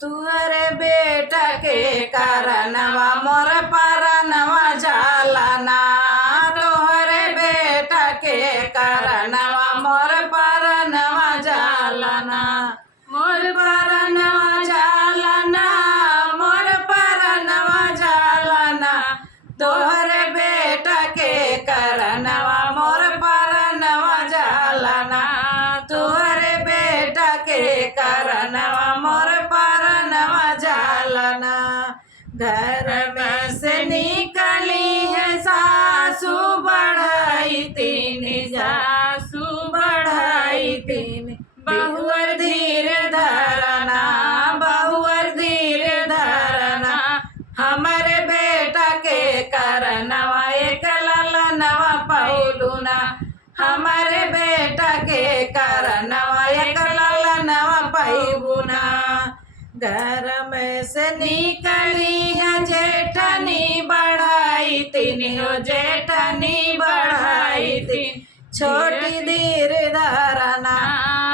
तुहरे बेटा के कारणवा मोर परनवा झालना। तोहरे बेटा के कारणवा मोर परनवा झालना। मोर परनवा झालना, मोर परनवा झालना। तोहरे बेटा के कारणवा मोर परनवा झालना। तोहरे बेटा के कारणवा मोर परनवा झालना। घर में से निकली है सासू बढ़ाई तीन, सासू बढ़ाई तीन। बहुअर धीर धरना, बहुअर धीर धरना। हमारे बेटा के कारणवा एक ललनवा पौलुना। हमारे बेटा के कारणवा एक ललनवा पैबुना। घर में से निकली है जेठनी बढ़ाई तीन, हो जेठनी बढ़ाई तीन। छोटी धीर धरना,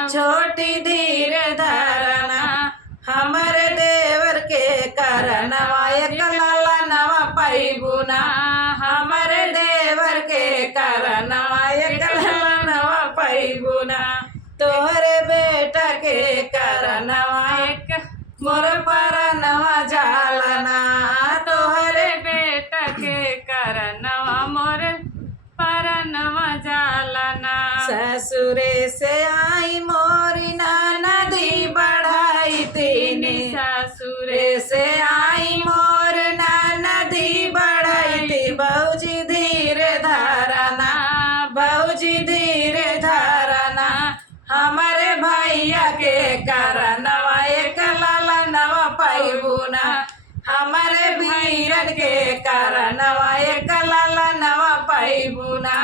छोटी धीर धरना। हमारे देवर के कारणवा एक ललनवा पैबुना। हमारे देवर के कारणवा एक ललनवा पैबुना। तोहरे बेटा के कारणवा एक मोर परनवा झालना। तोहरे बेटा के कारणवा मोर परनवा झालना। ससुरे से आई मोरी नदी बढ़ाई तीन, ससुरे से आई मोर नदी बढ़ाई थी। बहूजी धीर धरना, बहूजी धीर धरना। हमारे भैया के कारणवा एक ललनवा पैबुना। हमारे भैरन के कारणवा एक ललनवा पैबुना।